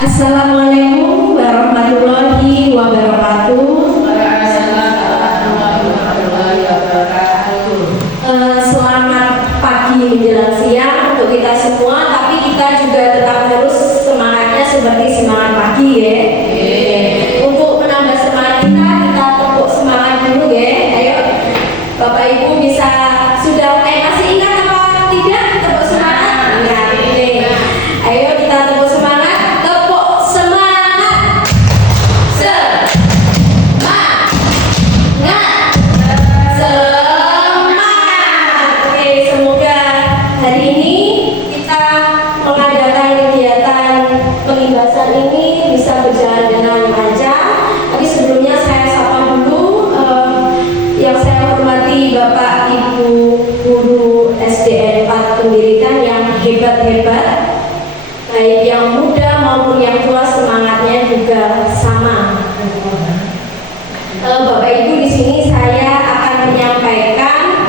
Assalamualaikum warahmatullahi wabarakatuh. Selamat pagi menjelang siang untuk kita semua, tapi kita juga tetap harus semangatnya seperti semangat pagi ya. Untuk menambah semangat kita tepuk semangat dulu ya. Ayo Bapak Ibu bisa sudah masih ingat apa tidak tepuk semangat? Ingat. Ayo kita tepuk semangat. Ini bisa berjalan dengan lancar. Tapi sebelumnya saya sapa dulu yang saya hormati Bapak Ibu guru SDN 4 Pendidikan yang hebat-hebat, baik yang muda maupun yang tua, semangatnya juga sama. Bapak Ibu, di sini saya akan menyampaikan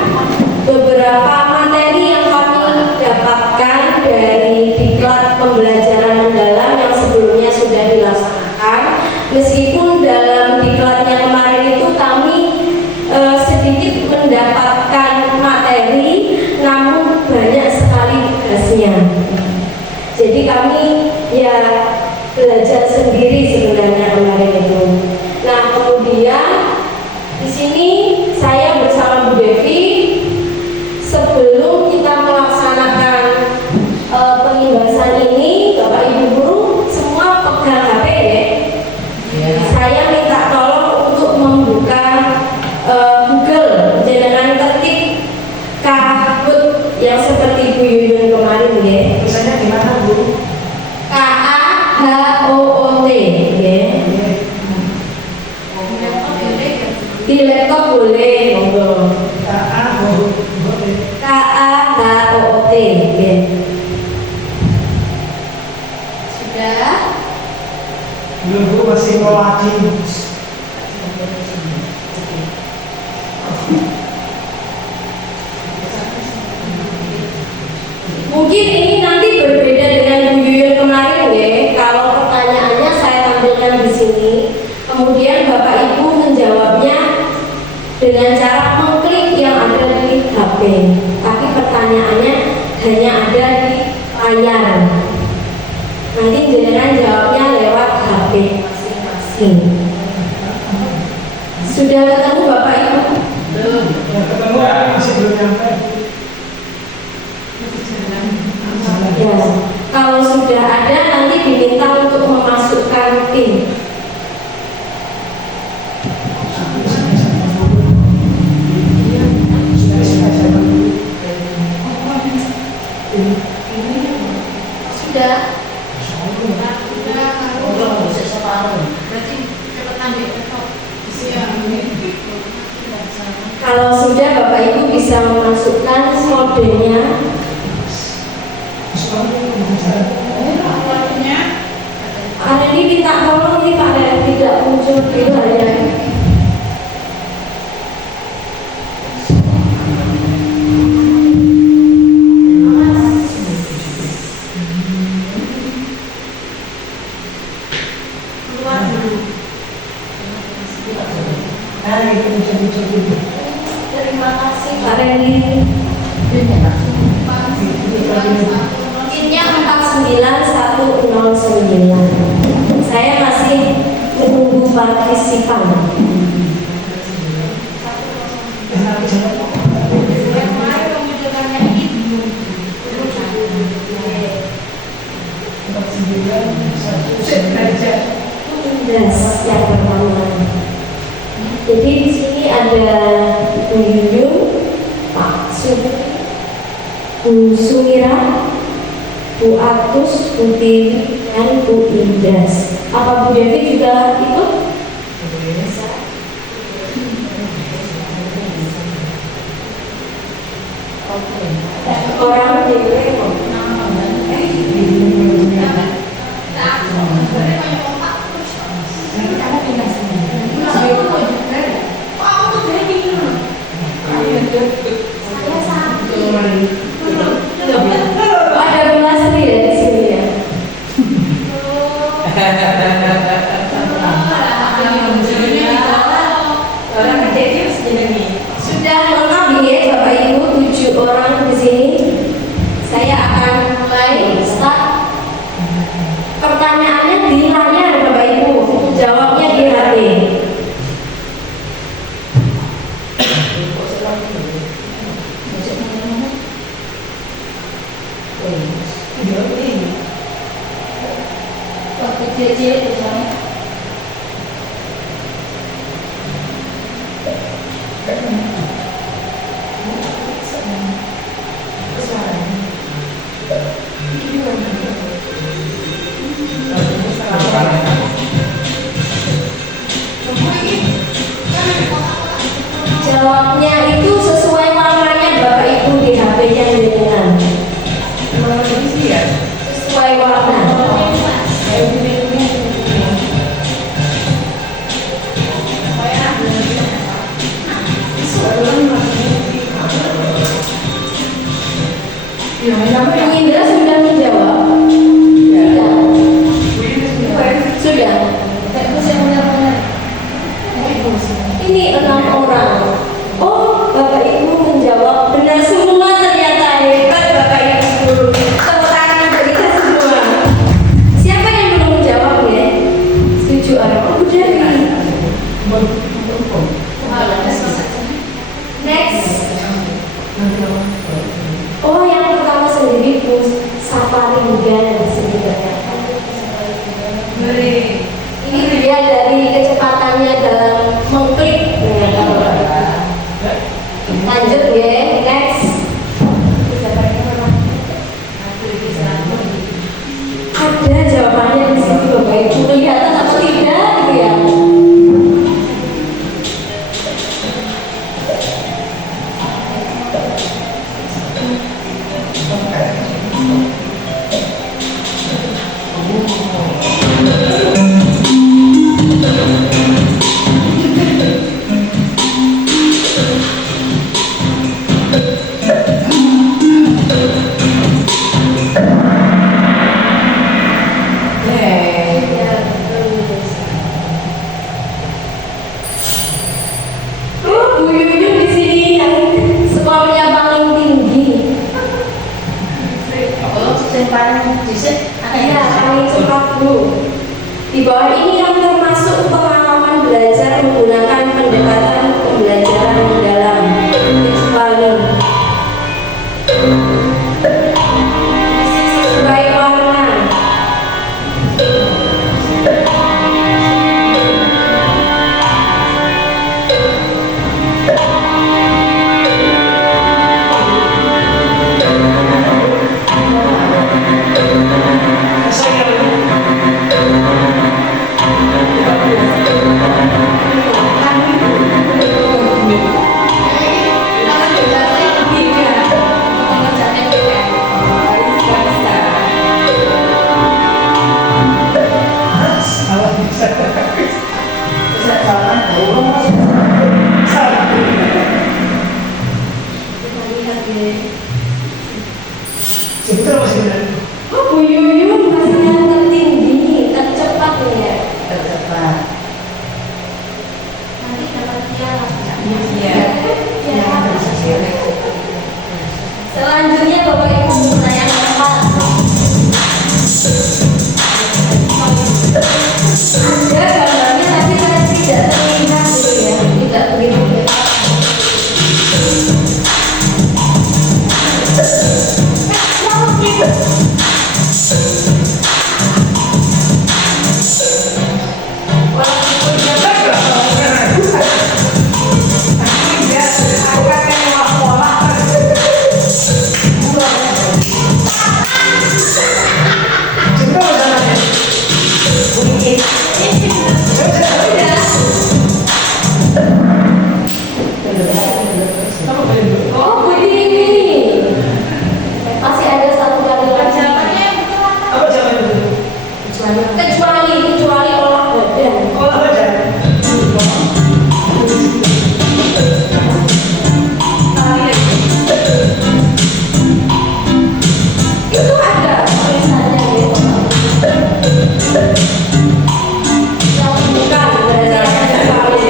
beberapa materi yang kami dapatkan dari diklat pembelajaran mendalam yang sebelumnya sudah dilaksanakan. Meskipun dalam diklatnya kemarin itu kami sedikit mendapatkan materi, namun banyak sekali tugasnya. Jadi kami ya belajar sendiri sebenarnya kemarin itu. Nah, kemudian di sini saya bersama Bu Devi, sebelum kita melaksanakan pengimbasan ini, Bapak Ibu guru semua pegang HP ya. Saya minta tolong untuk membuka Google, jangan ketik Kahoot yang seperti Bu Yuyun kemarin ya. Misalnya gimana Bu? Kahoot ya. Di laptop boleh, monggo. Kahoot ya. Sudah? Belum Bu, masih mau lagi. Mungkin ini nanti berbeda dengan Bu Yuyun kemarin ya. Kalau pertanyaannya saya tampilkan di sini, kemudian Bapak Ibu menjawabnya dengan cara mengklik yang ada di HP. Tapi pertanyaannya hanya ada di layar. Nanti jenengan jawabnya lewat HP masing-masing. Sudah ketemu Bapak Ibu? belum. Yang ketemu masih belum nyampe. Ya, kalau sudah ada nanti diminta untuk memasukkan PIN. Sudah. Kalau sudah Bapak Ibu bisa memasukkan kodenya. Hari ini minta tolong nih Pak, tidak muncul di layar. Terima kasih Pak Randy. Pinnya 49109. Saya masih menunggu partisipan. Yang pertama. Jadi di sini ada Bu Yuyun, Pak Bu Sumira, Bu Atus, Bu Dewi, dan Bu Indas. Apa Bu Devi juga ikut? Orang Dewi ada belas ya di sini ya. Jawabnya itu sesuai warnanya Bapak Ibu di HP-nya dengan sesuai warna. Indra sudah menjawab? Sudah. Ini 6 orang. Oh, Bapak Ibu menjawab benar semua ternyata. Hebat Bapak Ibu. Tepuk tangan untuk kita semua. Siapa yang belum menjawab ya? Setuju orang. Oh, Dewi. Next. Oh, yang pertama sendiri Bu Saparindra sebenarnya. Ini dia dari kecepatannya dalam mengklik. Lanjut ya, next. Ada jawabannya di sini Bapak Ibu. Kelihatan atau tidak gitu ya? Bu Yuyun di sini yang skornya paling tinggi. Ya, paling cepat Bu. Di bawah ini yang termasuk pengalaman belajar menggunakan pendekatan pembelajaran mendalam. Paling sesuai warna. Sebetulnya masih benar. Oh, Bu Yuyun masih yang tertinggi, tercepat ya. Nanti dapatnya selanjutnya Bapak Ibu pertanyaan keempat. Ada gambarnya tapi saya tidak terlihat gitu ya, tidak begitu. Oh, begini. Masih ada satu kali lagi. Apa jawabannya itu? Kecuali olah badan. Olah badan. Itu ada tulisannya gitu. Yang bukan berarti yang kecuali.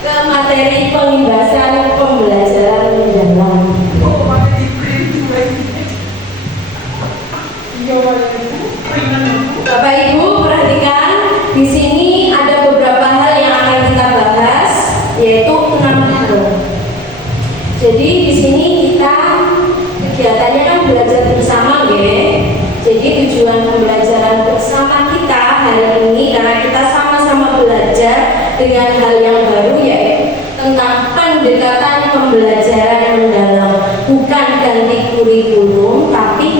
ke materi pembahasan pembelajaran mendalam. Bapak Ibu perhatikan, di sini ada beberapa hal yang akan kita bahas, yaitu 6 hal. Jadi di sini kita kegiatannya kan belajar bersama, ya. Jadi tujuan pembelajaran bersama kita hari ini karena kita sama-sama belajar dengan hal yang baru, yaitu tentang pendekatan pembelajaran mendalam, bukan ganti kurikulum, tapi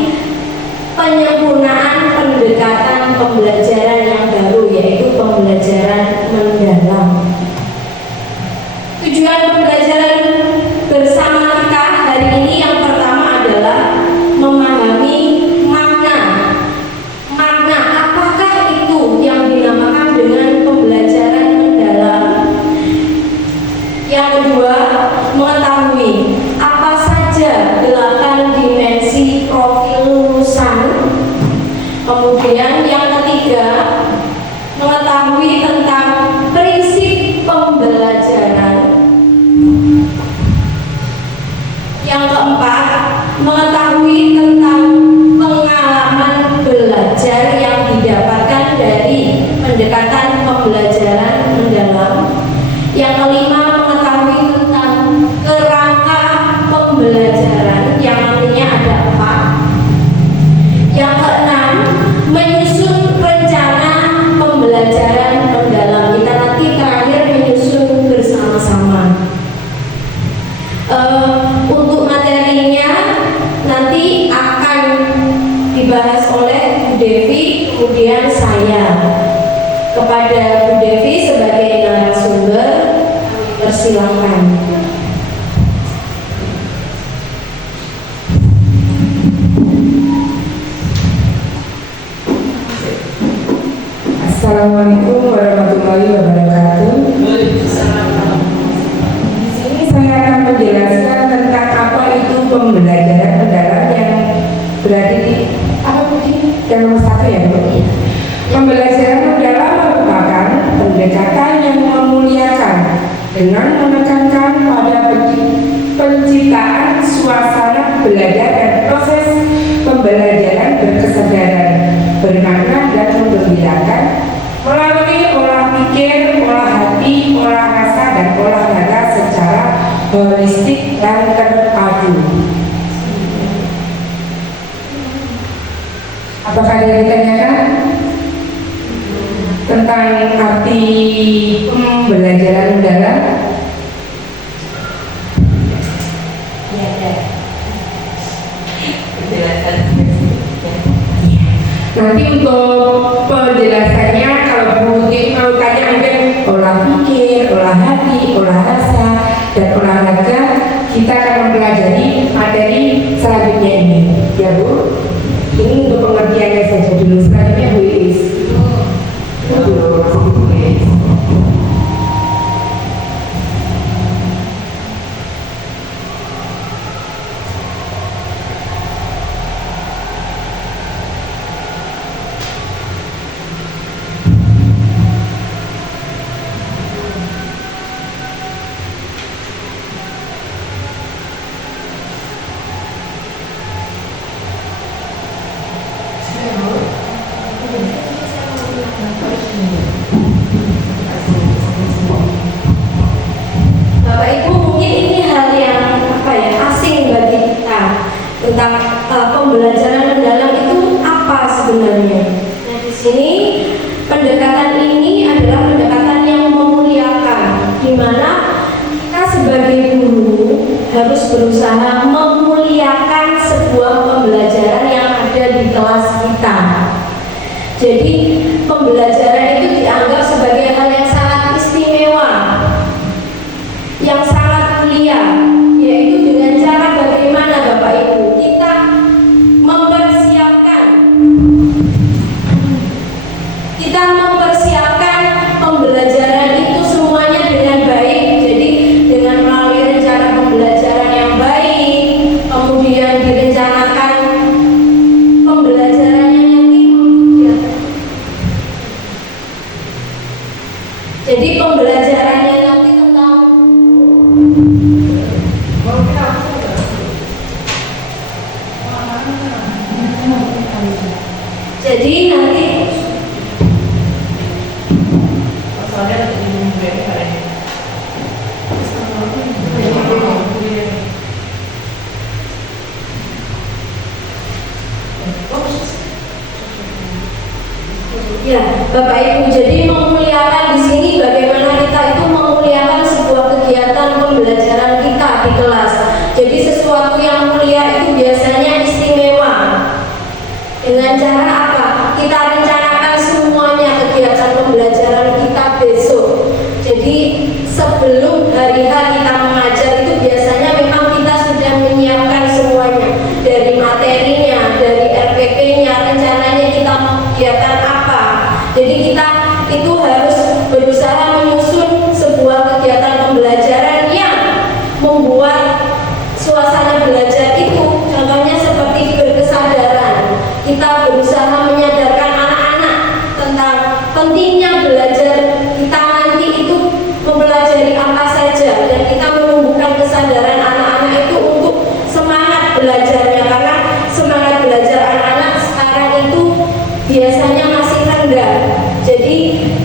penyempurnaan pendekatan pembelajaran yang baru, yaitu pembelajaran mendalam. Tujuan pembelajaran bersama kita hari ini yang pertama adalah memahami makna apakah itu yang dinamakan dengan pembelajaran mendalam. Yang kedua, mengetahui apa saja 8 dimensi profil lulusan. Kemudian yang ketiga, mengetahui tentang prinsip pembelajaran. Yang keempat, mengetahui tentang pengalaman belajar yang didapatkan dari pendekatan pembelajaran mendalam. Yang kelima, mengetahui tentang kerangka pembelajaran yang artinya ada 4. Yang keenam, menyusun rencana pembelajaran mendalam. Kita nanti terakhir menyusun bersama-sama. Untuk materinya nanti akan dibahas oleh Bu Devi, kemudian saya. Kepada Bu Devi sebagai narasumber, persilakan. Assalamualaikum warahmatullahi wabarakatuh. Di sini saya akan menjelaskan tentang apa itu pembelajaran mendalam yang berada di dalam satu, ya Bu. Pembelajaran mendalam merupakan pendekatan yang memuliakan dengan menekankan pada penciptaan suasana belajar dan proses pembelajaran berkesadaran, bermakna dan menggembirakan melalui olah pikir, olah hati, olah rasa, dan olahraga secara holistik dan terpadu. Apakah ada yang ditanyakan tentang arti pembelajaran mendalam? Nanti untuk penjelasannya, kalau Bu Devi mau tanya mungkin olah pikir, olah hati, olah rasa, dan olahraga, kita akan mempelajari materi selanjutnya ini, ya Bu. Ini untuk pengertiannya saja dulu. Selanjutnya Bu Iis. Bapak Ibu, mungkin ini hal yang asing bagi kita tentang pembelajaran mendalam itu apa sebenarnya. Nah, di sini pendekatan ini adalah pendekatan yang memuliakan, di mana kita sebagai guru harus berusaha memuliakan sebuah pembelajaran yang ada di kelas kita. Jadi pembelajaran itu dianggap sebagai hal yang sangat istimewa, yang sangat mulia, yaitu dengan cara bagaimana Bapak Ibu kita mempersiapkan pembelajaran itu semuanya dengan baik. Jadi dengan melalui rencana pembelajaran yang baik, kemudian direncanakan pembelajarannya nanti nanti ya, Bapak Ibu, jadi memuliakan di sini bagaimana kita itu memuliakan sebuah kegiatan pembelajaran kita di kelas. Jadi sesuatu yang mulia itu biasanya istimewa. Dengan cara apa? Kita rencanakan semuanya kegiatan pembelajaran kita besok. Jadi sebelum hari H kita mengajar itu biasanya memang kita sudah menyiapkan semuanya, dari materinya, dari RPP-nya, rencananya kita mau kegiatan apa. Jadi kita itu harus berusaha menyusun sebuah kegiatan pembelajaran yang membuat suasana belajar itu, contohnya seperti berkesadaran. Kita berusaha menyadarkan anak-anak tentang pentingnya belajar. Kita nanti itu mempelajari apa saja, dan kita menumbuhkan kesadaran anak-anak itu untuk semangat belajarnya, karena semangat belajar anak-anak sekarang itu biasanya masih rendah. Jadi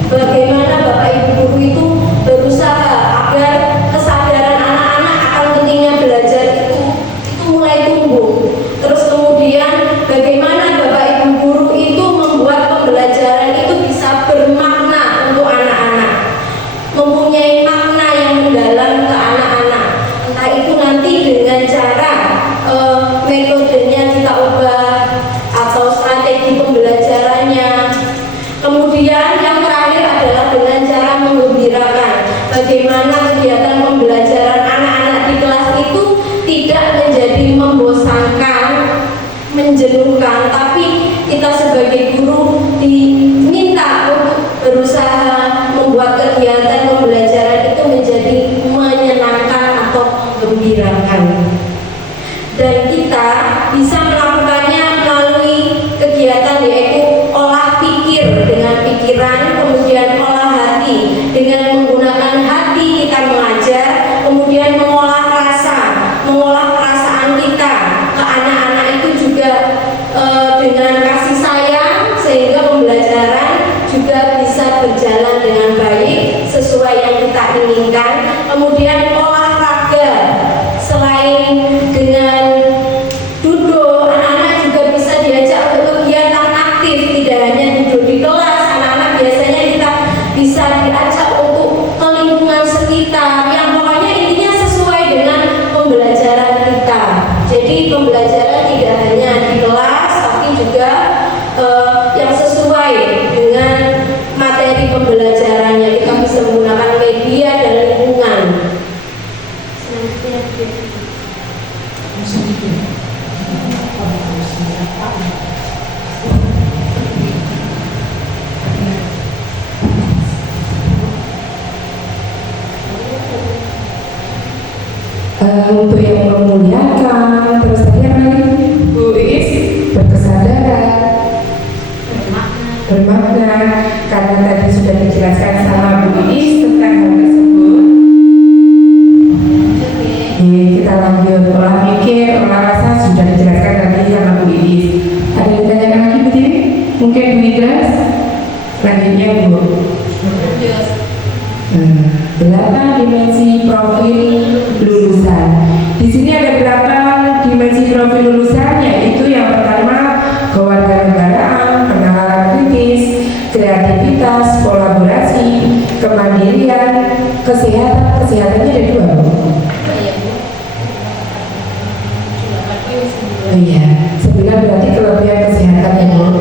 bagaimana Bapak Ibu guru itu berusaha agar kesadaran anak-anak akan pentingnya belajar itu mulai tumbuh. Terus kemudian bagaimana Bapak Ibu guru itu membuat pembelajaran itu bisa bermakna untuk anak-anak, mempunyai makna yang mendalam ke anak-anak. Entah itu nanti dengan cara metodenya kita ubah atau strategi pembelajarannya. Kemudian yang terakhir adalah dengan cara menggembirakan. Bagaimana kegiatan pembelajaran anak-anak di kelas itu tidak menjadi membosankan, menjenuhkan, tapi kita sebagai guru diminta untuk berusaha membuat kegiatan pembelajaran itu menjadi menyenangkan atau menggembirakan. Dan kita bisa melakukannya melalui kegiatan yaitu olah pikir dengan pikiran, kemudian olah hati dengan menggunakan hati kita mengajar, kemudian mengolah perasaan kita ke anak-anak itu juga dengan kasih sayang, sehingga pembelajaran juga bisa berjalan dengan baik sesuai yang kita inginkan. Kemudian olahraga, selain dengan duduk, anak-anak juga bisa diajak untuk kegiatan aktif, tidak hanya duduk di kelas. Anak-anak biasanya kita bisa diajak untuk ke lingkungan sekitar, yang pokoknya intinya sesuai dengan pembelajaran kita. Jadi pembelajaran tidak hanya di kelas, tapi juga yang sesuai dengan materi pembelajarannya. Kita bisa menggunakan media dan lingkungan. Untuk yang memuliakan, terus tadi apa lagi? Bu Iis berkesadaran, bermakna, karena tadi sudah dijelaskan sama Bu Iis tentang hal tersebut. Kita lanjut, olah mikir, olah rasa sudah dijelaskan tadi sama Bu Iis. Ada yang ditanyakan lagi Bu Tiwi? Mungkin Bu Idras? Selanjutnya Bu. 8 dimensi profil lulusan. Di sini ada berapa dimensi profil lulusan? Yaitu yang pertama kewarganegaraan, penalaran kritis, kreativitas, kolaborasi, kemandirian, kesehatan. Kesehatannya ada 2 Bu. Oh iya, 9 berarti kelebihan kesehatan ya Bu.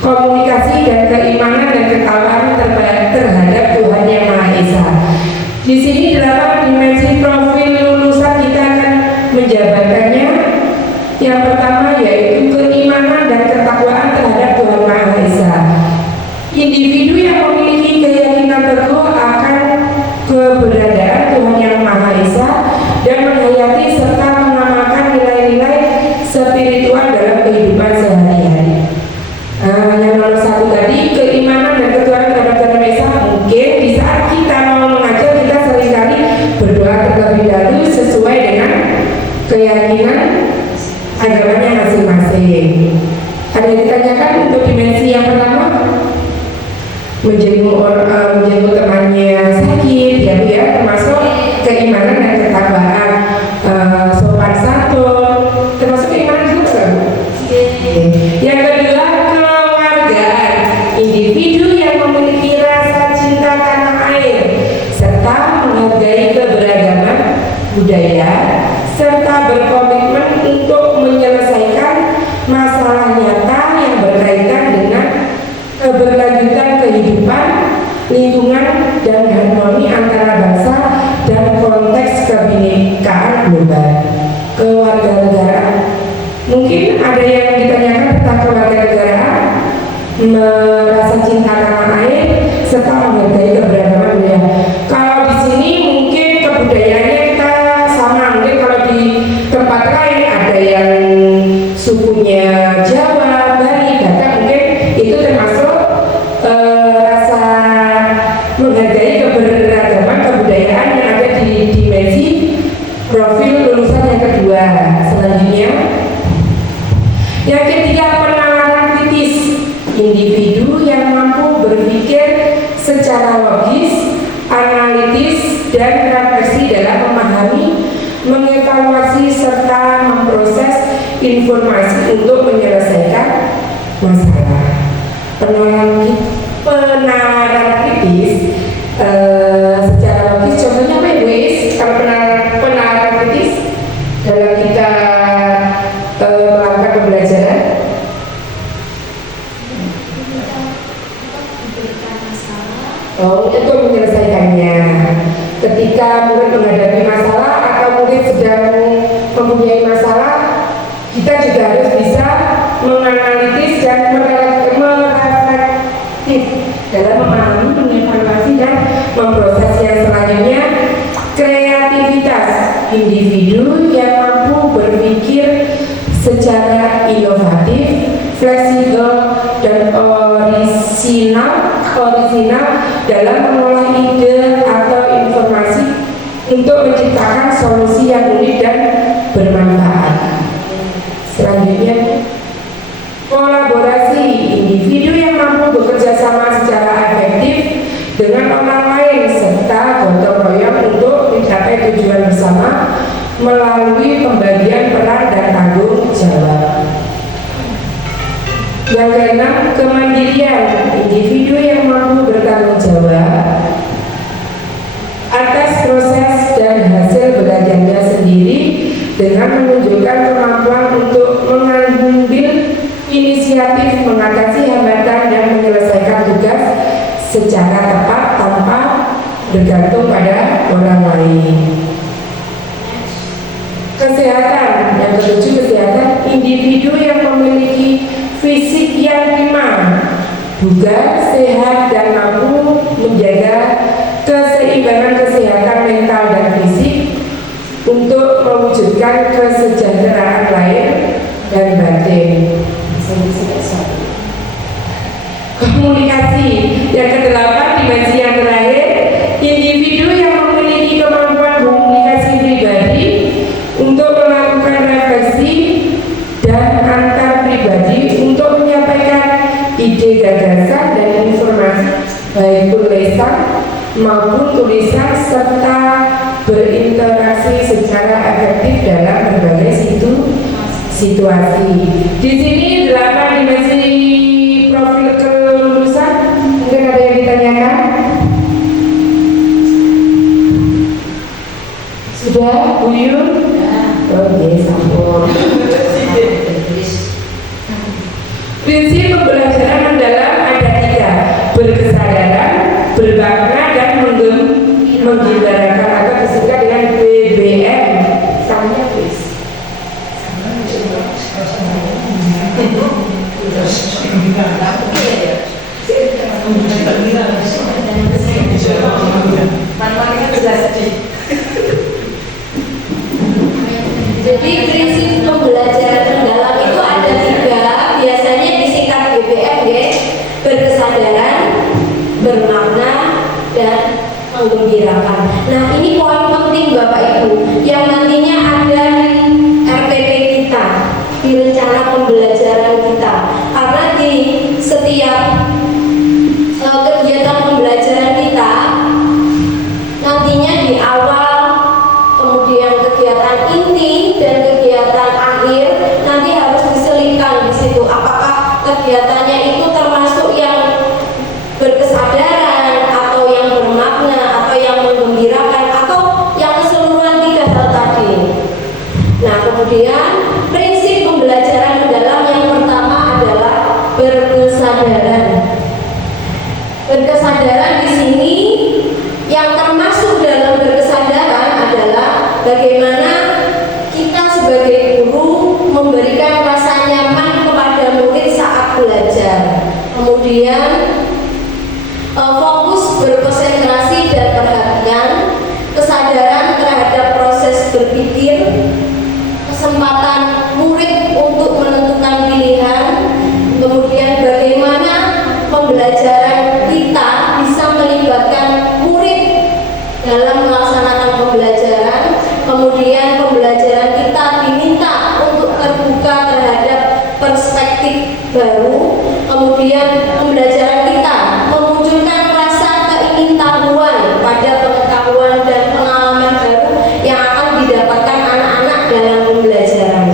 Komunikasi dan keimanan dan ketakwaan terhadap Tuhan Yang Maha Esa. Di sini 8 dimensi profil lulusan kita akan menjabarkannya. Yang pertama yaitu keimanan dan ketakwaan terhadap Tuhan Maha Esa. Individu yang memiliki keyakinan teguh akan keberadaan Tuhan Yang Maha Esa dan menghayati serta mengamalkan nilai-nilai spiritual dalam kehidupan sehari-hari. Yang nomor 1 tadi, keimanan dan ketuhanan terhadap Tuhan Maha Esa. Mungkin di saat kita mau mengajar, kita seringkali berdoa menjenguk temannya sakit, ya Bu ya, termasuk keimanan dan ketakwaan, sopan santun, termasuk keimanan juga Bu. Yang kedua, kewargaan, individu yang memiliki rasa cinta tanah air serta menghargai keberagaman budaya serta berkomitmen untuk menyelesaikan masalah nyata yang berkaitan dengan keberlanjutan kehidupan, lingkungan, dan harmoni antara bangsa dan konteks kebinekaan global. Kewarganegaraan, mungkin ada yang ditanyakan tentang kewarganegaraan, merasa cinta tanah air serta menghargai keberagaman budaya. Kalau di sini mungkin kebudayaannya kita sama, mungkin kalau di tempat lain ada yang sukunya Jawa, Bali, Batak, mungkin itu termasuk rasa menghargai keberagaman kebudayaan yang ada di dimensi profil lulusan yang kedua. Selanjutnya, yang ketiga, penalaran kritis, individu yang mampu berpikir secara logis, analitis, dan refleksi dalam memahami, mengevaluasi, serta memproses informasi untuk menyelesaikan masalah. Penalaran kritis secara logis, contohnya apa ya guys? Kalau penalaran kritis dalam kita melakukan pembelajaran, untuk menyelesaikannya. Ketika murid menghadapi masalah atau murid sedang mempunyai masalah, kita juga harus bisa menganalitis dan mereflektif dalam memahami, mengevaluasi, dan memproses. Yang selanjutnya, kreativitas, individu yang mampu berpikir secara inovatif, fleksibel, dan orisinal dalam mengolah ide atau informasi untuk menciptakan solusi yang unik dan bermanfaat. Selanjutnya, kolaborasi, individu yang mampu bekerja sama secara efektif dengan orang lain serta gotong royong untuk mencapai tujuan bersama melalui pembagian peran dan tanggung jawab. Yang keenam, kemandirian, individu yang mampu bertanggung jawab atas proses dan hasil belajarnya sendiri dengan menunjukkan kemampuan untuk mengambil inisiatif, mengatasi hambatan, dan menyelesaikan tugas secara tepat tanpa bergantung pada orang lain. Kesehatan, yang ketujuh, kesehatan, individu yang memiliki fisik yang prima, bugar, sehat, dan mampu menjaga keseimbangan kesehatan mental dan fisik untuk mewujudkan kesejahteraan lahir dan batin. Komunikasi, yang kedelapan, dimensi yang terakhir, individu yang memiliki kemampuan komunikasi pribadi untuk melakukan refleksi dan antar pribadi untuk menyampaikan ide, gagasan, dan informasi baik tulisan maupun tulisan serta berinteraksi secara efektif dalam berbagai situasi. Di sini 8 dimensi profil kelulusan. Mungkin ada yang ditanyakan? Sudah, Bu Yun? Oke, sampun. Prinsip pembelajaran mendalam ada 3: berkesadaran, bermakna, dan menggembirakan, atau disingkat dengan BBM. Samanya please. Jadi prinsip pembelajaran mendalam itu ada 3, biasanya disingkat BBM ya: berkesadaran, bermakna, dan menggembirakan. Nah, ini poin penting Bapak Ibu yang nantinya ada di RPP kita, di rencana pembelajaran kita, karena di setiap kegiatan Berkesadaran di sini yang termasuk dalam berkesadaran adalah bagaimana kita sebagai guru memberikan rasa nyaman kepada murid saat belajar. Kemudian fokus berkonsentrasi dan perhatian, kesadaran terhadap proses berpikir, kesempatan murid untuk menentukan pilihan, kemudian bagaimana pembelajaran kita bisa melibatkan murid dalam melaksanakan pembelajaran, kemudian pembelajaran kita diminta untuk terbuka terhadap perspektif baru, kemudian pembelajaran kita memunculkan rasa keingintahuan pada pengetahuan dan pengalaman baru yang akan didapatkan anak-anak dalam pembelajaran.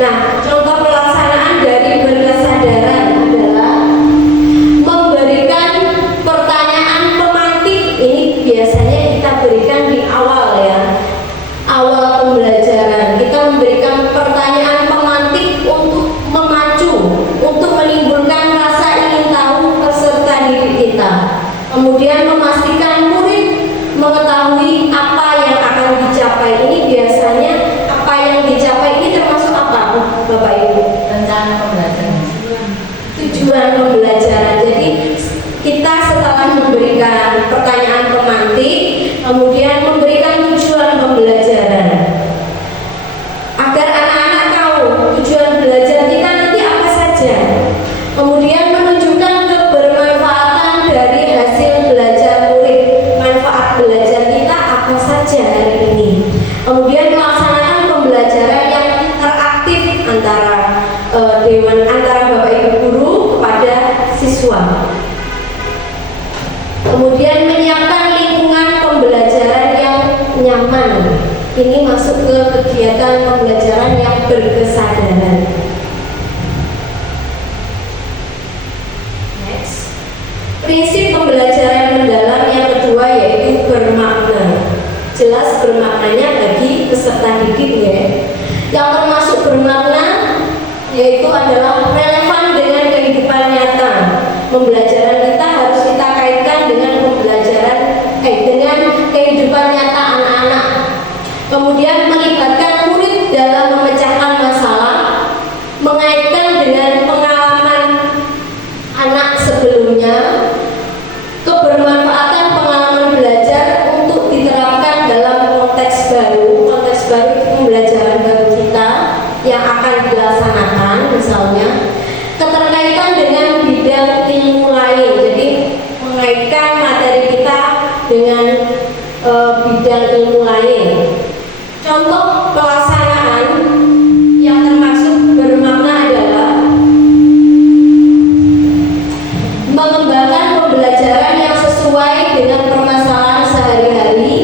Nah, contoh pelaksanaan dari berkesadaran adalah memberikan pertanyaan pemantik. Ini biasanya kita berikan di awal ya, awal pembelajaran. Kita memberikan pertanyaan pemantik untuk memacu, untuk menimbulkan rasa ingin tahu peserta didik kita. Kemudian memastikan murid mengetahui apa yang akan dicapai. Ini biasanya apa yang dicapai ini termasuk apa, Bapak Ibu? Rencana pembelajaran. Tujuan pembelajaran. Jadi kita setelah memberikan pertanyaan pemantik, kemudian memberikan tujuan pembelajaran agar anak-anak tahu tujuan belajar kita nanti apa saja. Kemudian menunjukkan kebermanfaatan dari hasil belajar murid, manfaat belajar kita apa saja hari ini. Kemudian melaksanakan pembelajaran yang interaktif antara antara Bapak Ibu guru kepada siswa. Kemudian menyiapkan lingkungan pembelajaran yang nyaman. Ini masuk ke kegiatan pembelajaran yang berkesadaran. Next. Prinsip pembelajaran mendalam yang kedua yaitu bermakna. Jelas bermaknanya bagi peserta didik ya. Yang termasuk bermakna yaitu adalah relevan dengan kehidupan nyata. Pembelajaran kita harus kita kaitkan dengan dengan kehidupan nyata anak-anak. Kemudian melibatkan murid dalam memecahkan masalah, mengaitkan dengan pengalaman anak sebelumnya, kebermanfaatan pengalaman belajar untuk diterapkan dalam konteks baru. Konteks baru itu pembelajaran baru kita yang akan dilaksanakan, misalnya keterkaitan dengan bidang ilmu lain. Jadi mengaitkan materi kita dengan bidang ilmu lain. Contoh pelaksanaan yang termasuk bermakna adalah mengembangkan pembelajaran yang sesuai dengan permasalahan sehari-hari,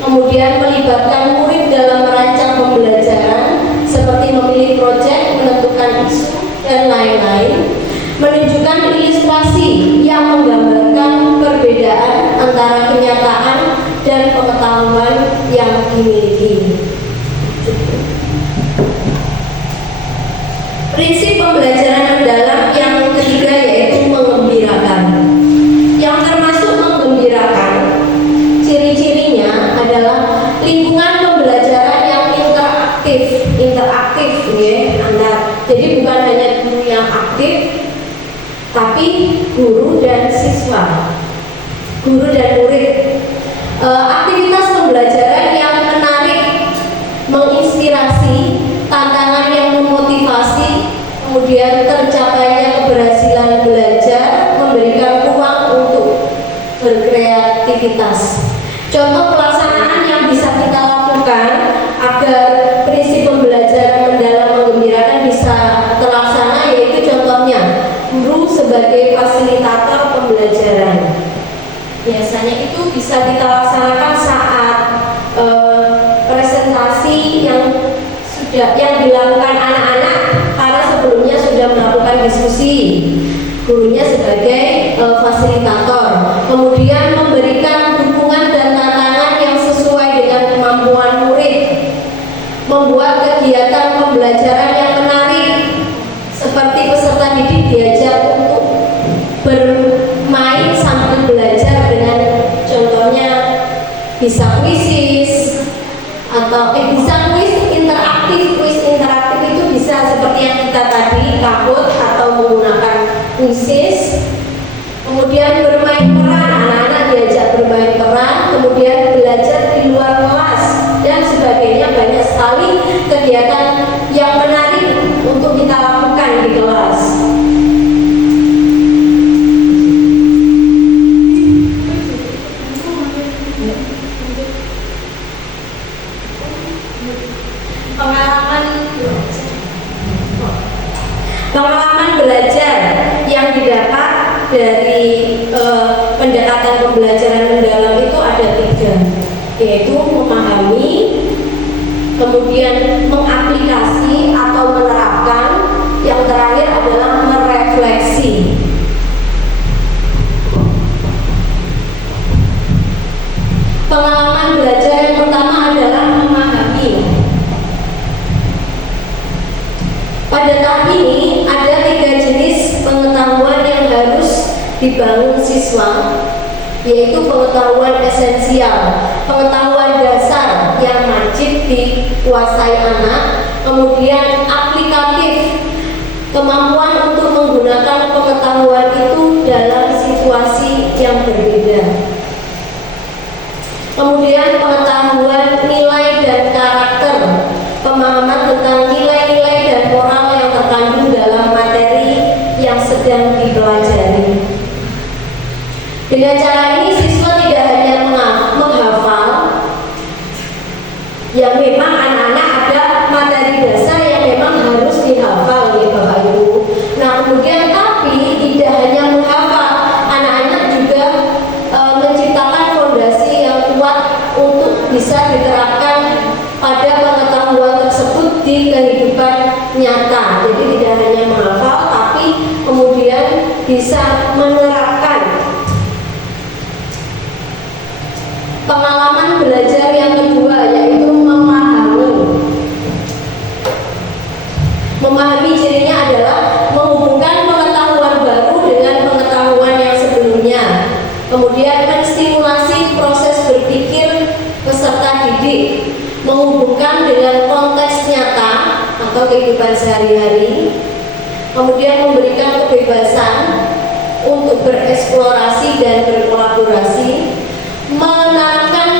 kemudian melibatkan murid dalam merancang pembelajaran seperti memilih proyek, menentukan isu, dan lain-lain. Menunjukkan ilustrasi yang menggambarkan perbedaan antara kenyataan dan pengetahuan yang dimiliki. Prinsip pembelajaran mendalam yang ketiga yaitu menggembirakan. Yang termasuk menggembirakan, ciri-cirinya adalah lingkungan pembelajaran yang interaktif ya, jadi bukan hanya guru yang aktif, tapi guru dan siswa, guru dan murid. Aktivitas pembelajaran yang menarik, menginspirasi, tantangan yang memotivasi, kemudian tercapainya keberhasilan belajar, memberikan ruang untuk berkreativitas. Contoh pelaksanaan yang bisa kita lakukan agar prinsip pembelajaran mendalam menggembirakan bisa terlaksana yaitu contohnya guru sebagai fasilitator pembelajaran. Biasanya itu bisa kita laksanakan saat presentasi yang dilakukan anak-anak karena sebelumnya sudah melakukan diskusi. Gurunya sebagai fasilitator, kemudian memberikan dukungan dan tantangan yang sesuai dengan kemampuan murid, membuat kegiatan pembelajaran yang menarik seperti peserta didik diajak untuk bermain sambil bisa kuisis atau bisa kuis interaktif itu bisa seperti yang kita tadi Kahoot atau menggunakan kuisis. Kemudian bermain peran, anak-anak diajak bermain peran, kemudian belajar di luar kelas dan sebagainya. Banyak sekali kegiatan yang menarik untuk kita lakukan di kelas. Pengalaman belajar yang didapat dari pendekatan pembelajaran mendalam itu ada 3, yaitu memahami, kemudian mengaplikasi atau menerapkan, yang terakhir adalah merefleksi. Pengalaman belajar yang pertama adalah memahami. Pada tahap ini ada 3 jenis pengetahuan yang harus dibangun siswa, yaitu pengetahuan esensial, pengetahuan dasar yang wajib dikuasai anak, kemudian aplikatif, kemampuan untuk menggunakan pengetahuan itu dalam situasi yang berbeda. Kemudian pengetahuan nilai dan karakter, pemahaman tentang nilai-nilai dan moral yang terkandung dalam materi yang sedang dipelajari. Dengan cara ini siswa tidak hanya menghafal, yang memang anak-anak ada materi dasar yang memang harus dihafal ya Bapak Ibu. Nah kemudian tapi tidak hanya menghafal, anak-anak juga menciptakan fondasi yang kuat untuk bisa diterapkan pada pengetahuan tersebut di kehidupan nyata. Jadi tidak hanya menghafal tapi kemudian bisa menerapkan. Pengalaman belajar yang kedua yaitu memahami. Memahami cirinya adalah menghubungkan pengetahuan baru dengan pengetahuan yang sebelumnya. Kemudian menstimulasi proses berpikir peserta didik, menghubungkan dengan konteks nyata atau kehidupan sehari-hari. Kemudian memberikan kebebasan untuk bereksplorasi dan berkolaborasi, menanamkan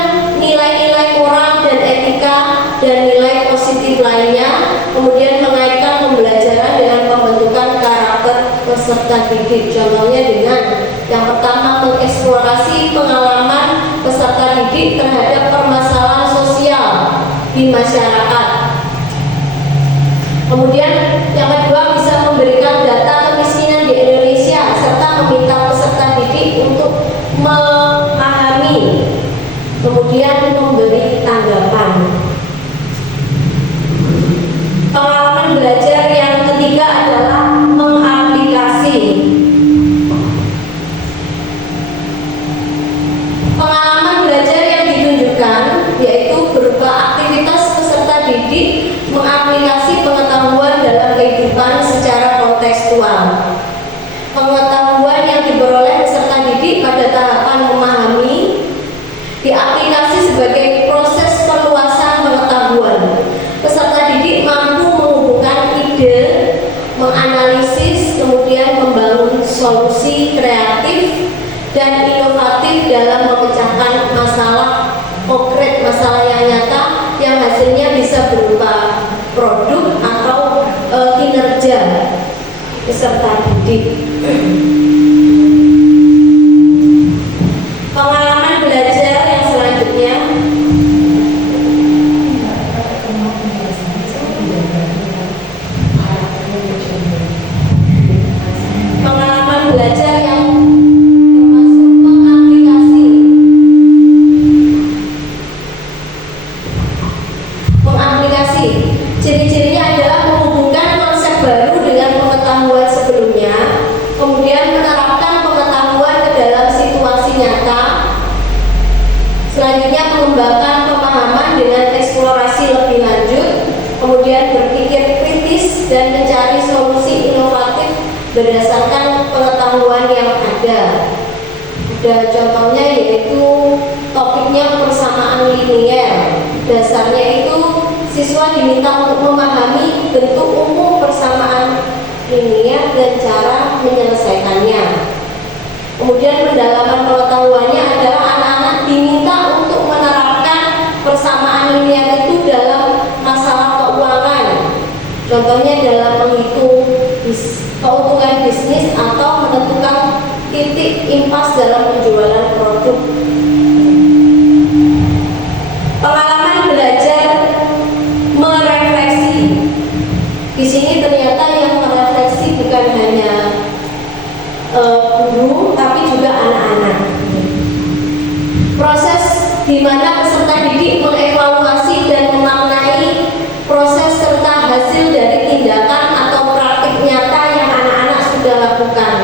nilai-nilai moral dan etika dan nilai positif lainnya, kemudian mengaitkan pembelajaran dengan pembentukan karakter peserta didik. Contohnya dengan yang pertama, mengeksplorasi pengalaman peserta didik terhadap permasalahan sosial di masyarakat. Kemudian yang kedua, bisa memberikan data kemiskinan di Indonesia serta meminta peserta didik untuk memahami, kemudian memberi tanggapan. Pengalaman belajar yang ketiga adalah mengaplikasi. Pengalaman belajar yang ditunjukkan yaitu berupa aktivitas peserta didik mengaplikasi pengetahuan dalam kehidupan secara kontekstual. Pengetahuan yang diperoleh peserta didik pada tahapan memahami diaplikasi sebagai proses perluasan pengetahuan. Peserta didik mampu menghubungkan ide, menganalisis, kemudian membangun solusi kreatif dan inovatif dalam memecahkan masalah konkret, masalah yang nyata yang hasilnya bisa berupa produk atau kinerja peserta didik. Pengalaman belajar yang selanjutnya pengalaman belajar yang termasuk mengaplikasi. Mengaplikasi ciri-cirinya adalah menghubungkan konsep baru dengan pengetahuan sebelumnya, kemudian menerapkan pengetahuan ke dalam situasi nyata. Selanjutnya mengembangkan pemahaman dengan eksplorasi lebih lanjut, kemudian berpikir kritis dan mencari solusi inovatif berdasarkan pengetahuan yang ada. Dan contohnya yaitu topiknya persamaan linier. Dasarnya itu siswa diminta untuk memahami bentuk umum persamaan linier dan cara menyelesaikannya. Kemudian pendalaman pengetahuannya adalah anak-anak diminta untuk menerapkan persamaan linier itu dalam masalah keuangan. Contohnya dalam menghitung keuntungan bisnis atau menentukan titik impas dalam penjualan produk. Pengalaman belajar merefleksi. Di sini ternyata yang merefleksi bukan hanya guru, tapi juga anak-anak. Proses di mana peserta didik mengevaluasi dan memaknai proses serta hasil dari tindakan atau praktik nyata yang anak-anak sudah lakukan.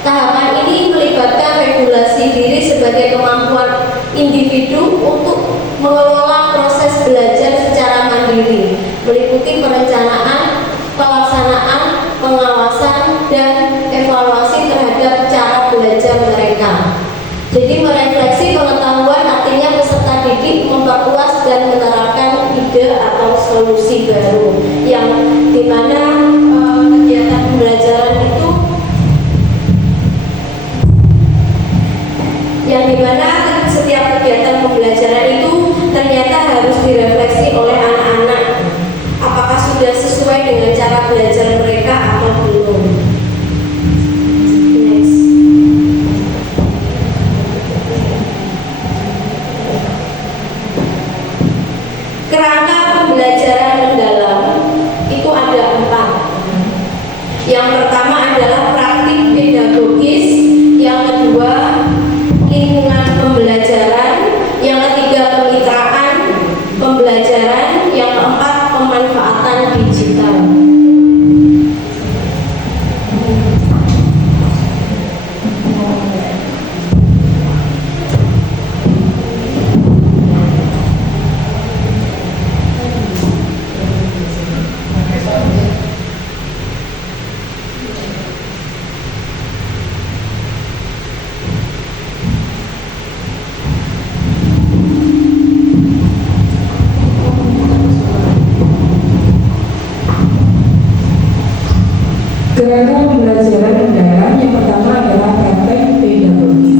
Tahapan ini melibatkan regulasi diri sebagai kemampuan individu untuk mengelola proses belajar secara mandiri, meliputi perencanaan, pelaksanaan, pengawasan, dan evaluasi terhadap cara belajar mereka. Jadi merefleksi pengetahuan artinya peserta didik memperluas dan menerapkan ide atau solusi baru yang dimana kegiatan pembelajaran itu setiap kegiatan pembelajaran itu ternyata harus direfleksi oleh anak-anak apakah sudah sesuai dengan cara belajar mereka atau belum. Next. Kerangka pembelajaran mendalam itu ada 4. Yang pertama adalah praktik pedagogis, yang kedua lingkungan pembelajaran, yang ketiga kemitraan pembelajaran, yang keempat pemanfaatan digital. Kerangka pembelajaran mendalam yang pertama adalah praktek pedagogis.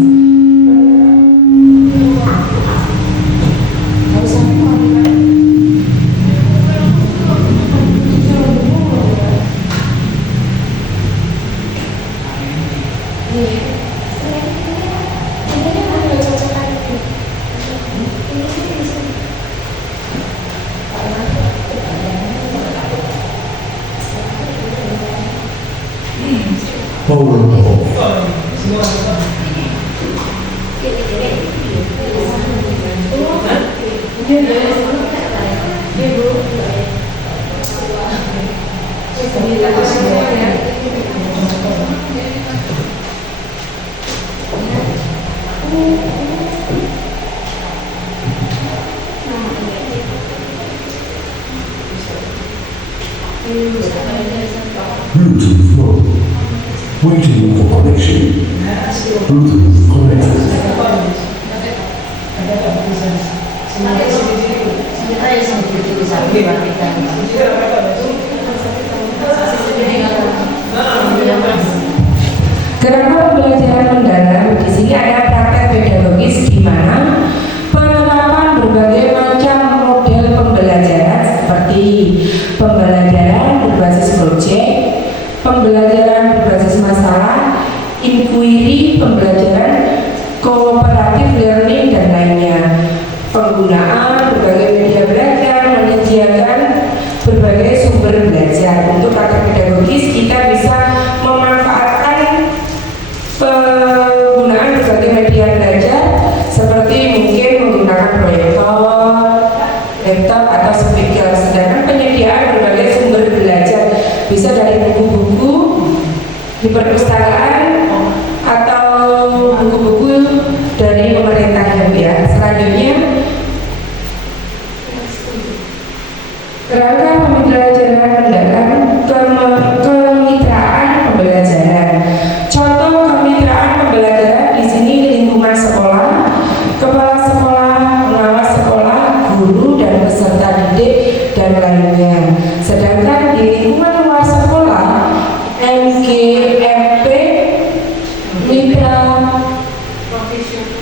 Bluetooth mode. Waiting for connection. Bluetooth connected. Kerangka pembelajaran mendalam di sini ada praktek pedagogis di mana penerapan berbagai macam model pembelajaran seperti pembelajaran berbasis proyek, pembelajaran berbasis masalah, inquiry, pembelajaran kooperatif learning dan lainnya. Penggunaan berbagai media belajar menyediakan berbagai sumber belajar. Untuk praktek pedagogis kita bisa memanfaatkan penggunaan berbagai media belajar seperti mungkin menggunakan proyektor, laptop atau speaker. Sedangkan penyediaan berbagai sumber belajar bisa dari buku-buku di perpustakaan atau buku-buku dari pemerintah ya. Selanjutnya kerangka pembelajaran mendalam kemitraan pembelajaran. Contoh kemitraan pembelajaran di sini lingkungan sekolah, kepala sekolah, pengawas sekolah mitra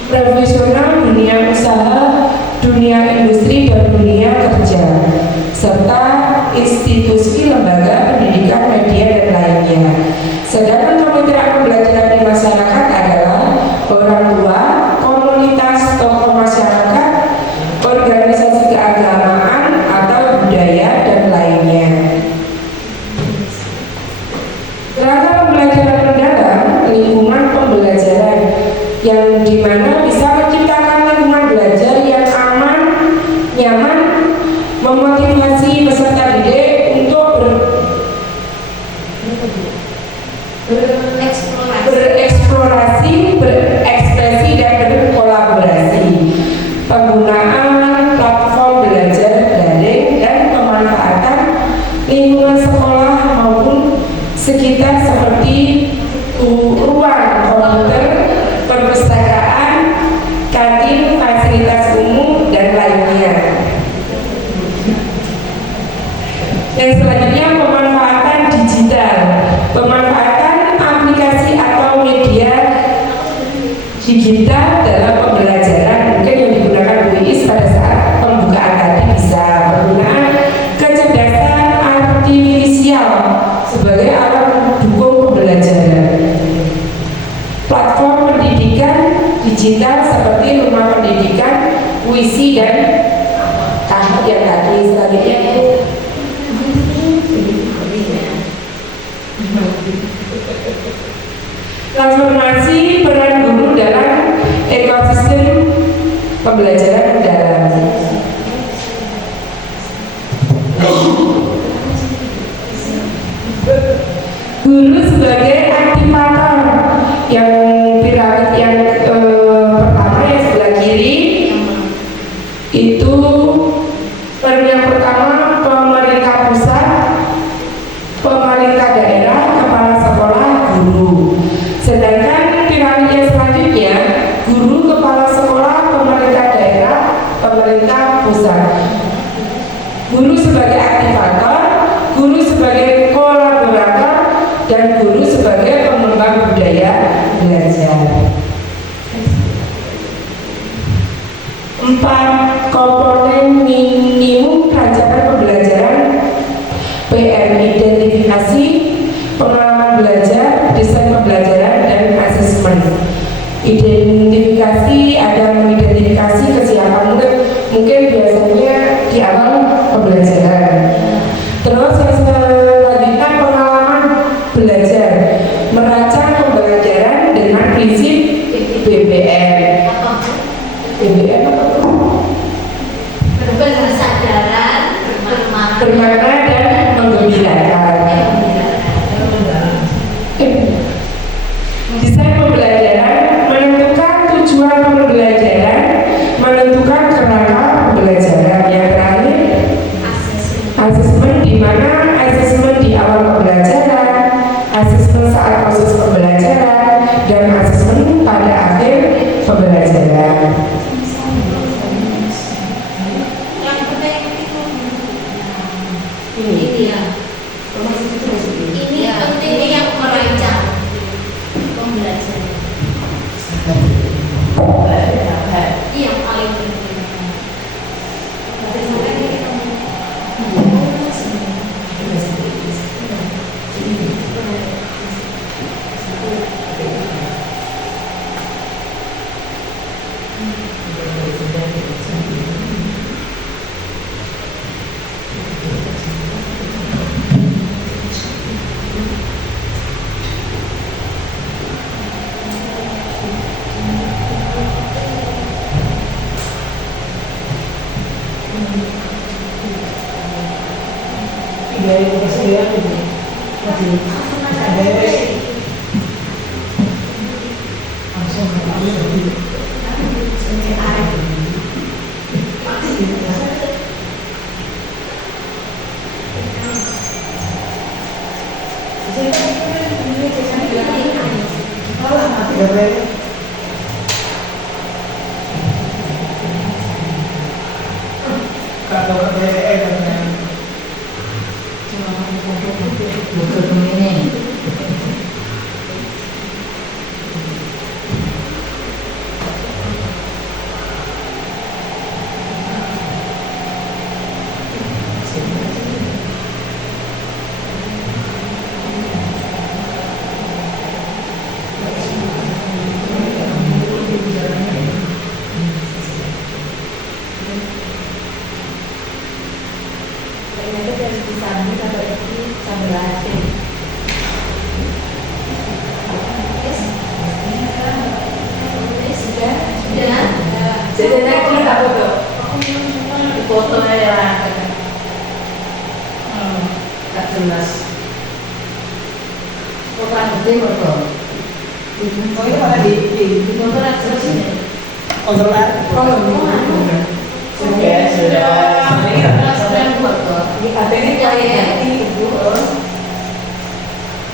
profesional dunia usaha, dunia industri dan dunia kerja, serta institusi lembaga pendidikan, media dan lainnya. Sedangkan kemitraan pembelajaran di masyarakat adalah orang tua, komunitas, tokoh masyarakat, organisasi keagamaan atau budaya dan lainnya. Kerangka pembelajaran mendalam lingkungan pembelajaran yang dimana bisa menciptakan lingkungan belajar yang aman, nyaman, memotivasi peserta didik untuk bereksplorasi, berekspresi dan berkolaborasi. Penggunaan platform belajar daring dan pemanfaatan lingkungan sekolah maupun sekitar seperti ruang komputer, perpustakaan, kantin, fasilitas umum dan lainnya. Yang selanjutnya pemanfaatan digital, pemanfaatan aplikasi atau media digital dalam pembelajaran mungkin yang digunakan UIS pada saat pembukaan tadi bisa penggunaan kecerdasan artifisial sebagai alat pendukung pembelajaran. Platform pendidikan digital seperti rumah pendidikan, puisi dan kahut yang tadi. Selanjutnya itu transformasi peran guru dalam ekosistem pembelajaran mendalam. Guru sebagai aktivator yang piramid yang pertama yang sebelah kiri itu yang pertama pemerintah pusat, pemerintah daerah, kepala sekolah, guru. Sedangkan piramid yang selanjutnya guru, kepala sekolah, pemerintah daerah, pemerintah pusat. Guru sebagai aktivator, guru sebagai kolaborator, dan guru sebagai pengembang budaya belajar. 4 komponen minimum rancangan pembelajaran PR: identifikasi, pengalaman belajar, desain pembelajaran, dan asesmen. Identifikasi ada mengidentifikasi kesiapan murid, mungkin biasanya di awal pembelajaran. Terus yang selanjutnya pengalaman belajar, merancang pembelajaran dengan prinsip BBM. BBM apa tuh? Berkesadaran, Bermakna dan menggembirakan. Desain pembelajaran, menentukan tujuan pembelajaran, menentukan kerangka pembelajaran. Yang terakhir asesmen, di mana asesmen di awal pembelajaran, asesmen saat proses pembelajaran, dan asesmen pada akhir pembelajaran. yang penting itu ini ya. Ini penting yang merancang pembelajaran. Iya, paling penting. Dari kesediaan itu masih ada langsung kalau Buku ini fotonya ya. Tak jelas. Bukan gede foto. Oh ini malah di Foto nak jelas ini. kontrolan. Sudah. Sedang foto. Ini ada ini kayaknya ini ibu.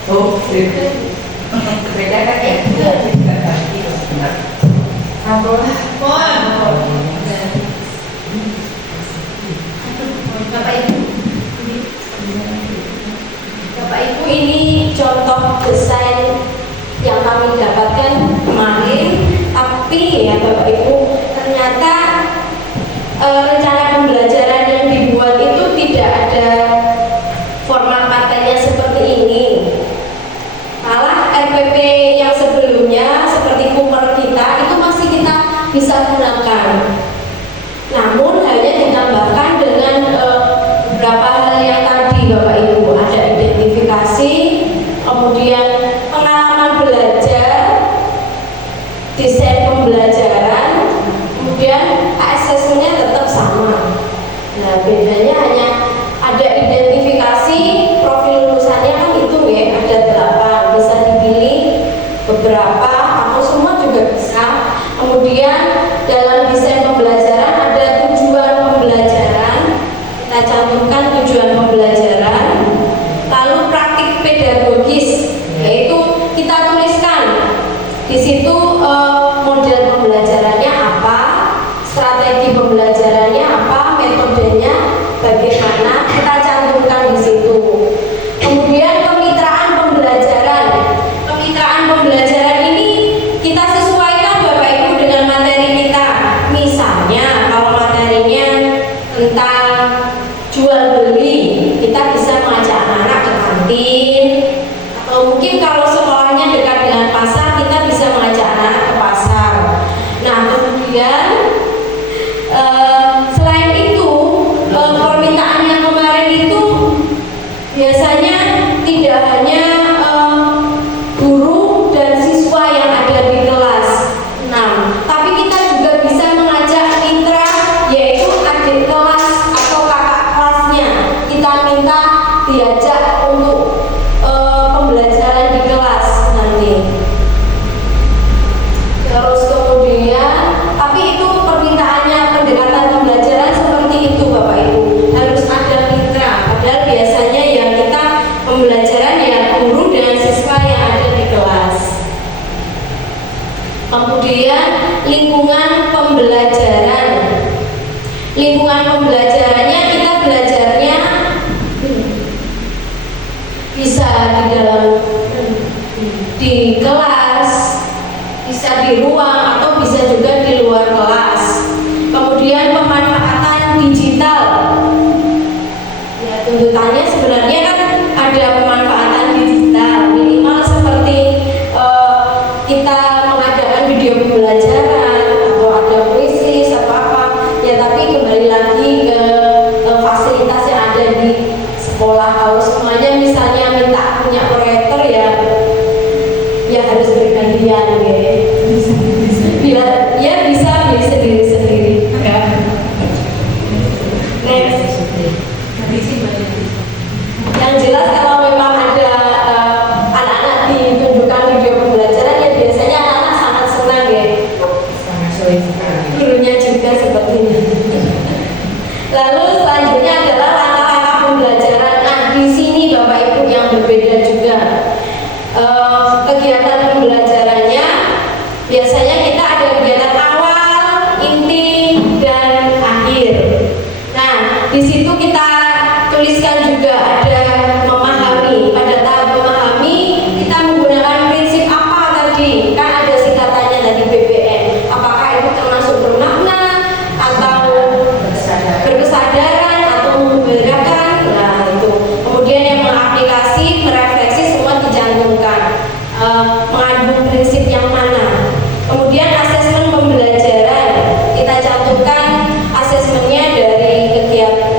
Oh, itu. Beda kan ya? Apa? Bapak Ibu, ini contoh desain yang kami dapatkan kemarin, tapi ya Bapak Ibu, ternyata rencana pembelajaran yang dibuat itu tidak ada format patennya seperti ini. Malah RPP yang sebelumnya seperti Cooper kita itu masih kita bisa gunakan. Namun hanya ditambahkan dengan beberapa hal yang tadi Bapak Ibu, ada identifikasi, kemudian pengalaman belajar, desain pembelajaran, kemudian asesmennya tetap sama. Nah, bedanya hanya ada identifikasi, profil lulusannya kan itu ya, ada 8, bisa dipilih beberapa atau semua juga bisa. Kemudian dalam desain pembelajaran ada tujuan pembelajaran, kita cantumkan tujuan pembelajaran. Lalu praktik pedagogis, yaitu kita tuliskan di situ model pembelajarannya apa, strategi pembelajarannya apa, metodenya bagaimana, kita cantumkan di situ. Kemudian kemitraan pembelajaran. Kemitraan pembelajaran ini kita sesuaikan Bapak Ibu dengan materi kita. Misalnya kalau materinya tentang jual beli, kita bisa mengajak anak-anak ke kantin. Atau mungkin kalau sekolahnya dekat dengan pasar, kita bisa mengajak anak ke pasar. Nah, kemudian selain itu permintaan yang kemarin itu biasanya tidak hanya guru dan siswa yang ada di kelas 6, tapi kita juga bisa mengajak mitra, yaitu adik kelas atau kakak kelasnya. Kita minta diajak untuk pembelajaran di kelas nanti. Terus kemudian, tapi itu permintaannya pendekatan pembelajaran seperti itu Bapak Ibu, harus ada mitra. Padahal biasanya ya kita pembelajaran ya guru dan siswa yang ada di kelas. Kemudian lingkungan pembelajaran. Lingkungan pembelajarannya kita belajarnya bisa di kelas, bisa di ruang, atau bisa juga di luar kelas. Kemudian pemanfaatan digital. Ya, tuntutannya sebenarnya kan ada pemanfaatan digital, minimal seperti kita mengadakan video pembelajaran atau ada kuisis atau apa. Ya, tapi kembali lagi ke fasilitas yang ada di sekolah. Kalau semuanya misalnya minta punya proyektor ya harus bergantian ya. Biar ya bisa beli sendiri-sendiri ya. Next. Yang jelas kalau memang ada anak-anak ditunjukkan video pembelajaran, ya biasanya anak-anak sangat senang ya. Sangat sulit sekali. Gurunya juga seperti ini. Lalu selanjutnya adalah langkah-langkah pembelajaran. Nah, di sini Bapak Ibu yang berbeda juga. Kegiatan pembelajarannya biasanya kita ada kegiatan awal, inti, dan akhir. Nah, di situ kita tuliskan juga ada memahami. Pada tahap memahami kita menggunakan prinsip apa tadi? Kan ada singkatannya tadi BBN. Apakah itu termasuk bermakna atau berkesadaran atau membedakan? Nah, itu. Kemudian yang mengaplikasi, merefleksi, semua dicantumkan. Mengandung prinsip yang mana? Kemudian asesmen pembelajaran, kita cantumkan asesmennya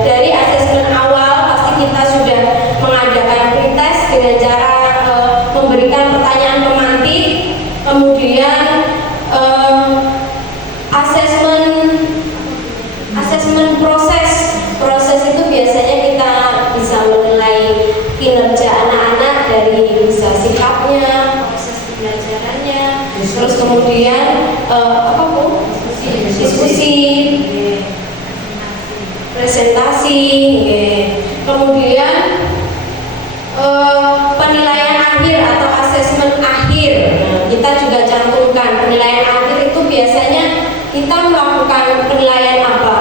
dari asesmen awal. Pasti kita sudah mengadakan pretest dengan cara memberikan pertanyaan pemantik. Kemudian asesmen proses apa Bu? Diskusi, presentasi, kemudian penilaian akhir atau asesmen akhir. Nah, kita juga cantumkan penilaian akhir itu biasanya kita melakukan penilaian apa?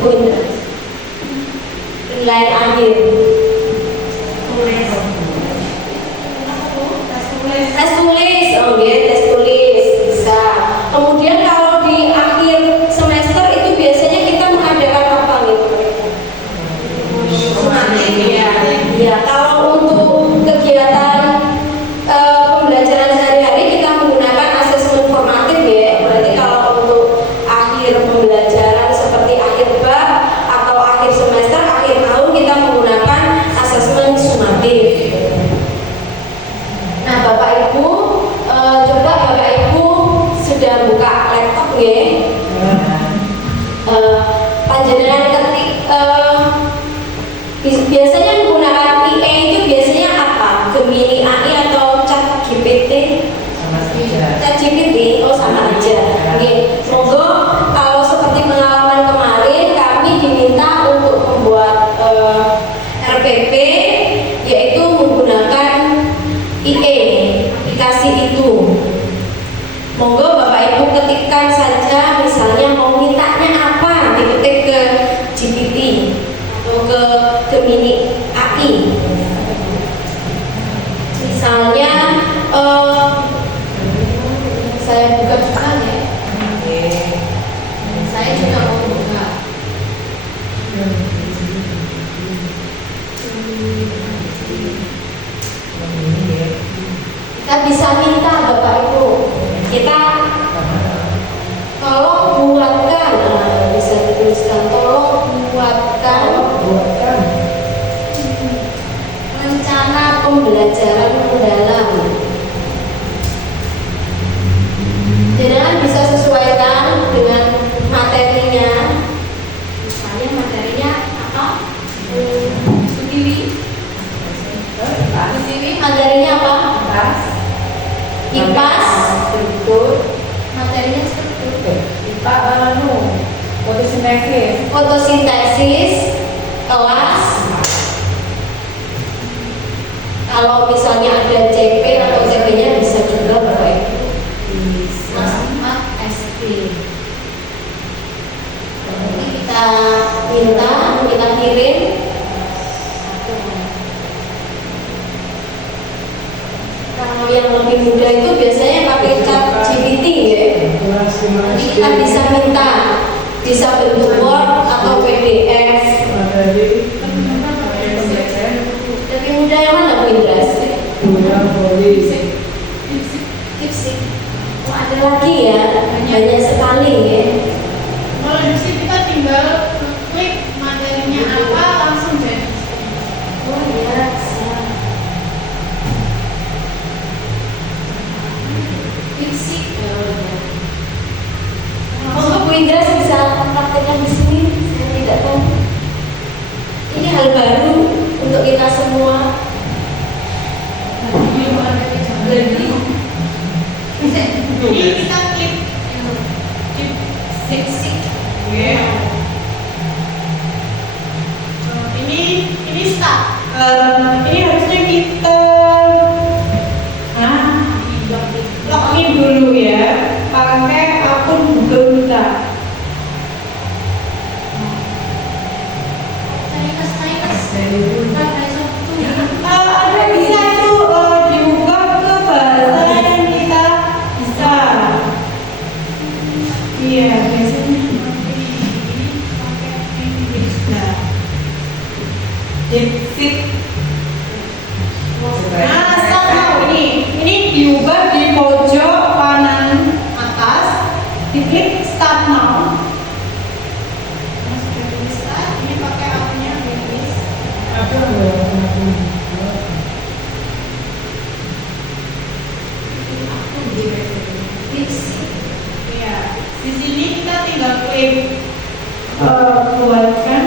Bu Indra? Penilaian akhir. Tes tulis, tes tulis bisa. Kemudian kalau di akhir semester itu biasanya kita mengadakan apa gitu? Ya, kalau untuk kegiatan pembelajaran sehari-hari kita menggunakan asesmen formatif ya. Berarti kalau untuk akhir pembelajaran seperti akhir bab atau akhir semester, akhir tahun kita menggunakan asesmen sumatif. Nah, Bapak Ibu, coba Bapak Ibu sudah buka laptop ya. Panjenengan ketik biasanya menggunakan IE itu biasanya apa? Gemini AI atau ChatGPT? ChatGPT, oh sama aja. Oke, monggo kalau seperti pengalaman kemarin kami diminta untuk membuat RPP yaitu menggunakan IE, aplikasi itu. Monggo Bapak Ibu ketikkan saja misalnya mau mintanya apa, diketik ke GPT atau ke Gemini AI. Misalnya saya buka juga ya. Saya juga mau buka. Kita bisa minta Bapak Ibu, kita tolong buatkan, bisa dituliskan, tolong buatkan rencana pembelajaran mendalam. Jangan bisa sesuaikan dengan materinya. Misalnya materinya apa? Sendiri. Materinya apa? IPAS, materinya struktur. Fotosintesis, kelas. Kalau misalnya ada CP atau CP-nya bisa juga Bapak Ibu. Mas SP. Ini kita minta, kita kirim. Kalau yang lebih mudah itu biasanya pakai ChatGPT ya. Nanti kita bisa minta, bisa bentuk Word atau PDF. Lebih mudah yang mana Bu Indra? Dipsik. Oh, ada lagi ya, banyak sekali ya. Kalau Dipsik kita tinggal klik materinya apa langsung jadi. Oh iya. Dipsik. Untuk Bu Indra bisa praktekkan di sini, saya tidak tahu. Ini hal baru untuk kita semua. Ini kita klik Dipsik. ini start. Ini harusnya kita login dulu ya, pakai akun Google kita. Ada bisa itu diubah ke bahasa yang kita bisa. Iya, biasanya pakai English. Nah, Dipsik. Nah, sama ini diubah di pojok kanan atas, diklik start now. Nah, sudah di start, ini pakai akunnya English. Iya, di sini kita tinggal klik buatkan.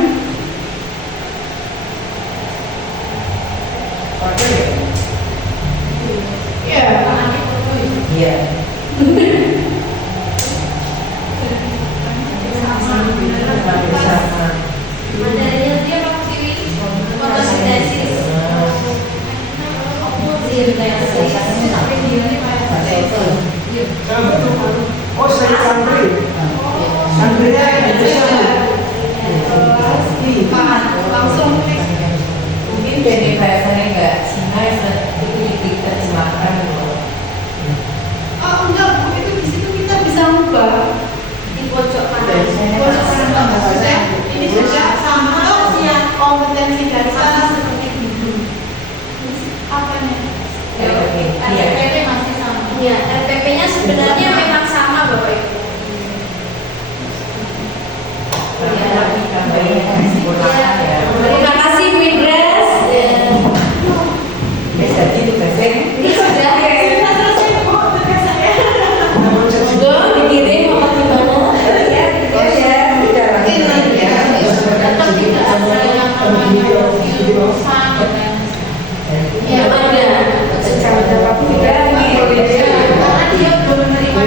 Iya. Oh, saya santri. Santrinya itu sama. Langsung Mungkin dari bahasanya nggak Cina itu diterjemahkan loh. oh enggak Bu, itu di situ kita bisa ubah Di pojok kanan. pojok kanan maksudnya ini juga sama kompetensi dasar seperti itu. Apa nih? RPP masih sama. Ya, RPP-nya sebenarnya memang sama Bapak Ibu. Terima kasih Bu Indres. Jadi itu bahasa Ini sudah Kita selesai Bu, tugas saya. monggo dikirim apa gimana? Tetap tidak ada yang namanya jurusan Yang ada. karena dia belum menerima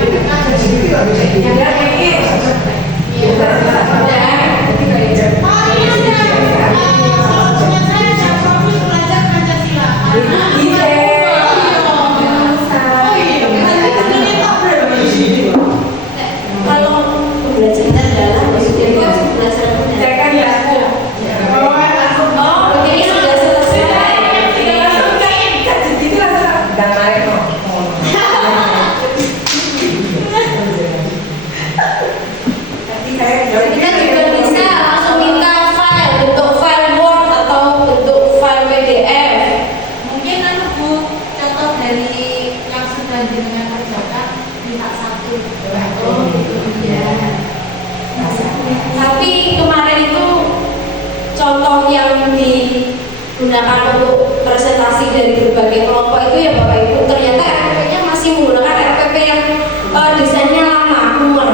Kalau pembelajaran dalam maksudnya itu pembelajaran mendalam. Oh, ini sudah selesai. Kita juga bisa langsung minta file, bentuk file Word atau bentuk file PDF. mungkin Bu, contoh dari yang sudah dengan kerjakan minta satu. Oh, gitu ya. Tapi kemarin itu contoh yang digunakan untuk presentasi dari berbagai kelompok itu ya Bapak Ibu, ternyata RPP-nya masih menggunakan RPP yang desainnya lama, kuno.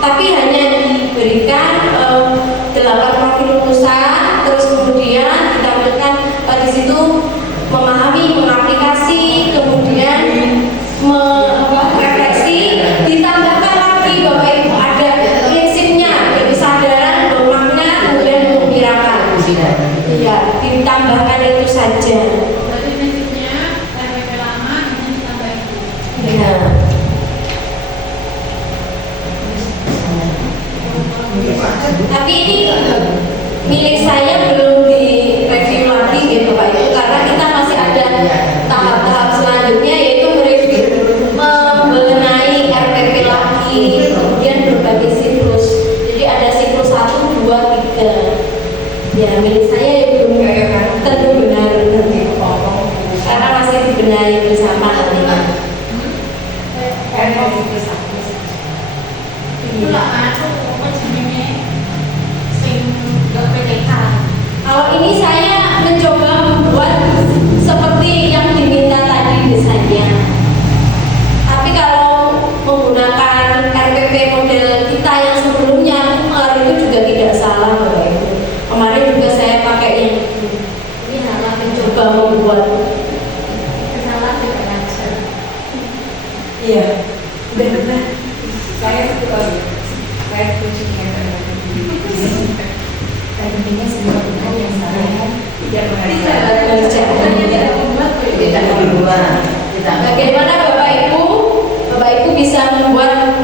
Tapi hanya diberikan 8 profil lulusan, terus kemudian ditampilkan di situ memahami, mengaplikasi, kemudian refleksi, ditambahkan lagi Bapak Ibu ada prinsipnya, yaitu kesadaran, bermakna, kemudian mengembirakan. Iya, ditambahkan itu saja. Berarti prinsipnya RPP lama ini ditambah itu. Iya. Tapi ini milik saya belum direview lagi gitu Pak Ibu, karena kita masih ada tahap-tahap selanjutnya yaitu mereview mengenai RPP lagi, kemudian berbagai siklus. Jadi ada siklus 1, 2, 3. Ya milik saya ya belum tentu benar karena masih dibenahi bersama nantinya. Itulah aku menjadinya sing gak PTK. Kalau ini saya mencoba membuat seperti yang diminta tadi desainnya. Tapi kalau menggunakan RPP model kita yang sebelumnya, kemarin itu juga tidak salah Bapak Ibu. Kemarin juga saya pakai yang ini hanya mencoba membuat. Kesalahan tidak ngajar. Iya, benar-benar. Saya setuju dengan pentingnya semua Tuhan yang saya tidak Tidak membuat Bagaimana Bapak Ibu? Bapak Ibu bisa membuat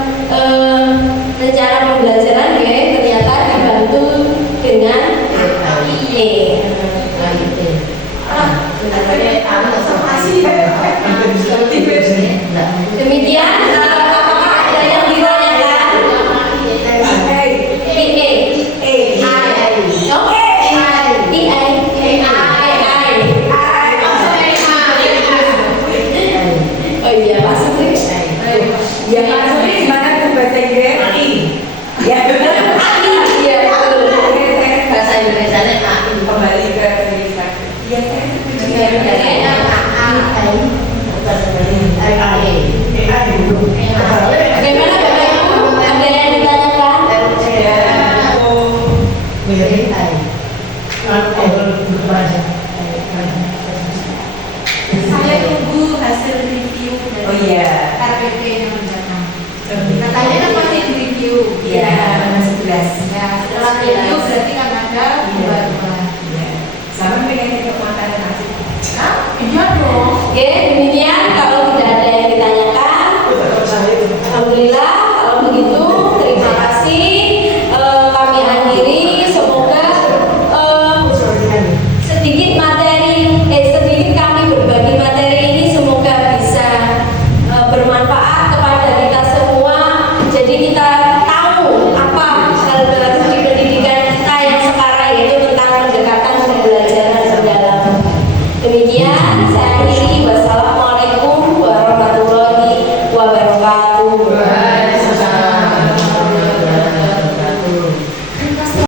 rencana pembelajaran ya, ternyata dibantu dengan AIE. Demikian, apakah ada yang ditanyakan? Oh iya, Pak Supri. Ya, maksudnya gimana tuh bahasa Inggris? Ya, Iya, betul. bahasa Indonesia-nya kembali ke Inggris lagi. Iya, saya setuju. Bagaimana Bapak Ibu? Ada yang ditanyakan? Saya tunggu hasil review dari Oh iya. RPP yang mendatang. Katanya kan masih review. Iya, masih 11. Ya, setelah review berarti kan ada perubahan. Iya. Sama pengen ikut makanan nasi. Iya dong. Oke, demikian kalau